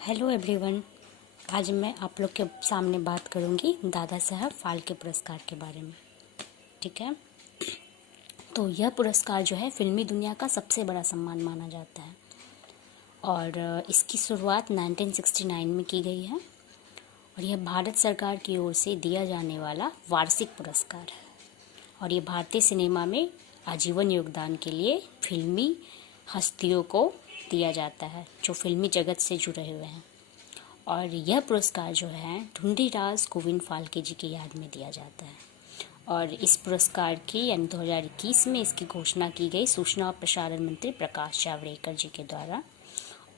Hello everyone. आज मैं आप लोग के सामने बात करूंगी दादा साहब फाल्के पुरस्कार के बारे में। ठीक है, तो यह पुरस्कार जो है फिल्मी दुनिया का सबसे बड़ा सम्मान माना जाता है और इसकी शुरुआत 1969 में की गई है और यह भारत सरकार की ओर से दिया जाने वाला वार्षिक पुरस्कार है और ये भारतीय सिनेमा में आजीवन योगदान के लिए फिल्मी हस्तियों को दिया जाता है जो फिल्मी जगत से जुड़े हुए हैं। और यह पुरस्कार जो है ढूंढीराज गोविंद फाल्के जी की याद में दिया जाता है और इस पुरस्कार की यानी 2021 में इसकी घोषणा की गई सूचना और प्रसारण मंत्री प्रकाश जावड़ेकर जी के द्वारा।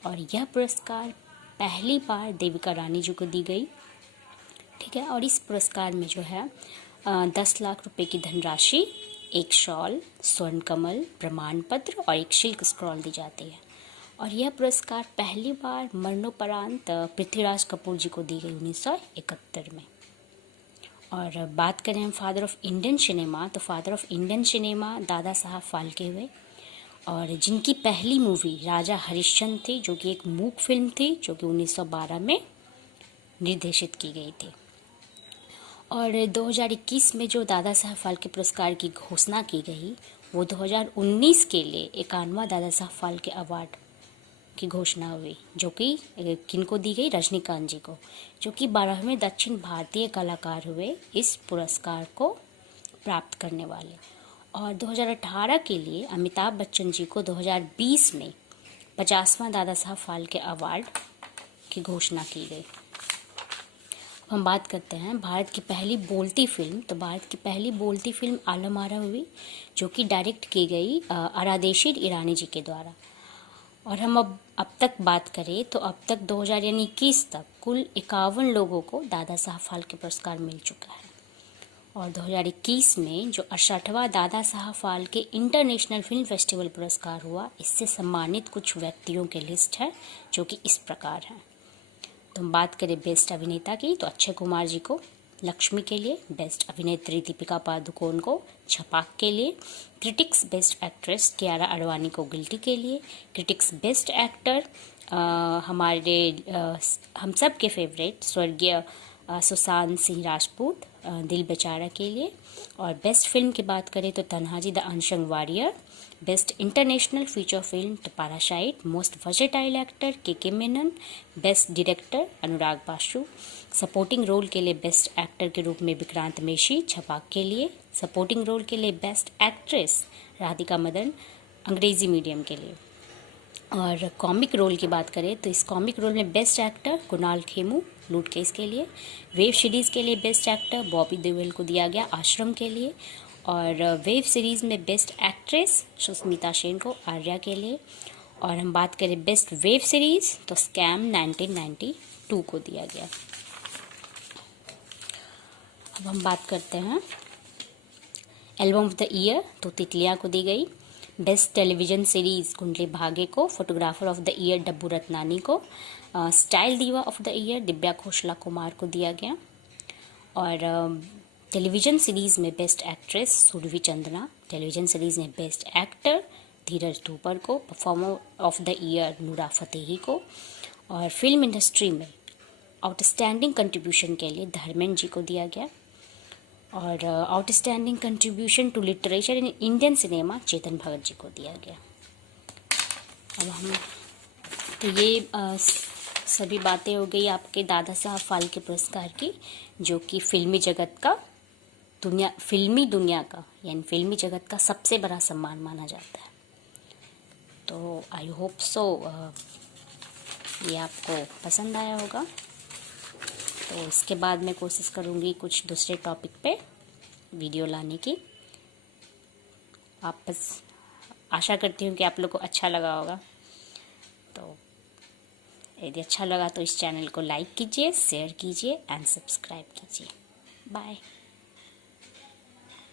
और यह पुरस्कार पहली बार देविका रानी जी को दी गई। ठीक है, और इस पुरस्कार में जो है 10 लाख रुपए की धनराशि, एक शॉल, स्वर्ण कमल, प्रमाण पत्र और एक सिल्क स्क्रॉल दी जाती है। और यह पुरस्कार पहली बार मरणोपरांत पृथ्वीराज कपूर जी को दी गई 1971 में। और बात करें हम फादर ऑफ इंडियन सिनेमा, तो father of Indian cinema Dada Saheb Phalke हुए और जिनकी पहली मूवी राजा हरिश्चंद्र थी जो कि एक मूक फिल्म थी जो कि 1912 में निर्देशित की गई थी। और 2021 में जो दादा साहब फाल्के पुरस्कार की घोषणा की गई वो 2019 के लिए 51वां दादा साहब फाल्के अवार्ड की घोषणा हुई जो कि किनको दी गई, रजनीकांत जी को, जो कि 12वें दक्षिण भारतीय कलाकार हुए इस पुरस्कार को प्राप्त करने वाले। और 2018 के लिए अमिताभ बच्चन जी को 2020 में 50वां दादा साहब फाल्के अवार्ड की घोषणा की गई। हम बात करते हैं भारत की पहली बोलती फिल्म, तो भारत की पहली बोलती फिल्म आलम आरा हुई जो कि डायरेक्ट की गई अरादेशीर ईरानी जी के द्वारा। और हम अब तक बात करें तो अब तक 2021 तक कुल 51 लोगों को दादा साहब फाल्के पुरस्कार मिल चुका है। और 2021 में जो 68वां Dada Saheb Phalke international film festival पुरस्कार हुआ, इससे सम्मानित कुछ व्यक्तियों की लिस्ट है जो कि इस प्रकार है। तो हम बात करें बेस्ट अभिनेता की, तो अक्षय कुमार जी को लक्ष्मी के लिए, बेस्ट अभिनेत्री दीपिका पादुकोण को छपाक के लिए, critics best actress Kiara Advani को गिल्टी के लिए, क्रिटिक्स बेस्ट एक्टर हमारे हम सब के फेवरेट स्वर्गीय सुशांत सिंह राजपूत दिल बेचारा के लिए। और बेस्ट फिल्म की बात करें तो Tanhaji the unsung warrior, best international feature film तो Parasite, most versatile actor K Menon, best director Anurag Basu, supporting role के लिए बेस्ट एक्टर के रूप में विक्रांत मेशी छपाक के लिए, सपोर्टिंग रोल के लिए बेस्ट एक्ट्रेस राधिका मदन अंग्रेजी मीडियम के लिए। और कॉमिक रोल की बात करें तो इस कॉमिक रोल में बेस्ट एक्टर कुणाल खेमू लूट केस के लिए, वेव सीरीज़ के लिए बेस्ट एक्टर बॉबी देओल को दिया गया आश्रम के लिए, और वेव सीरीज़ में बेस्ट एक्ट्रेस सुष्मिता सेन को आर्या के लिए। और हम बात करें बेस्ट वेव सीरीज़ तो स्कैम 1992 को दिया गया। अब हम बात करते हैं एल्बम ऑफ द ईयर, तो तितलियाँ को दी गई। Best television series Kundali Bhagya को, photographer of the year Dabboo Ratnani को, style diva of the year Divya Khosla Kumar को दिया गया। और टेलीविज़न सीरीज़ में best actress Surbhi Chandna, television series में बेस्ट एक्टर धीरज धूपर को, performer of the year Nora Fatehi को, और फिल्म इंडस्ट्री में आउटस्टैंडिंग कंट्रीब्यूशन के लिए धर्मेंद्र जी को दिया गया। और outstanding contribution to literature in Indian cinema Chetan Bhagat ji को दिया गया। अब हम तो ये सभी बातें हो गई आपके दादा साहब फाल्के पुरस्कार की, जो कि फिल्मी जगत का फिल्मी दुनिया का यानी फिल्मी जगत का सबसे बड़ा सम्मान माना जाता है। तो आई होप सो ये आपको पसंद आया होगा। तो इसके बाद मैं कोशिश करूँगी कुछ दूसरे टॉपिक पे वीडियो लाने की। आप बस आशा करती हूँ कि आप लोग को अच्छा लगा होगा। तो यदि अच्छा लगा तो इस चैनल को लाइक कीजिए, शेयर कीजिए एंड सब्सक्राइब कीजिए। बाय।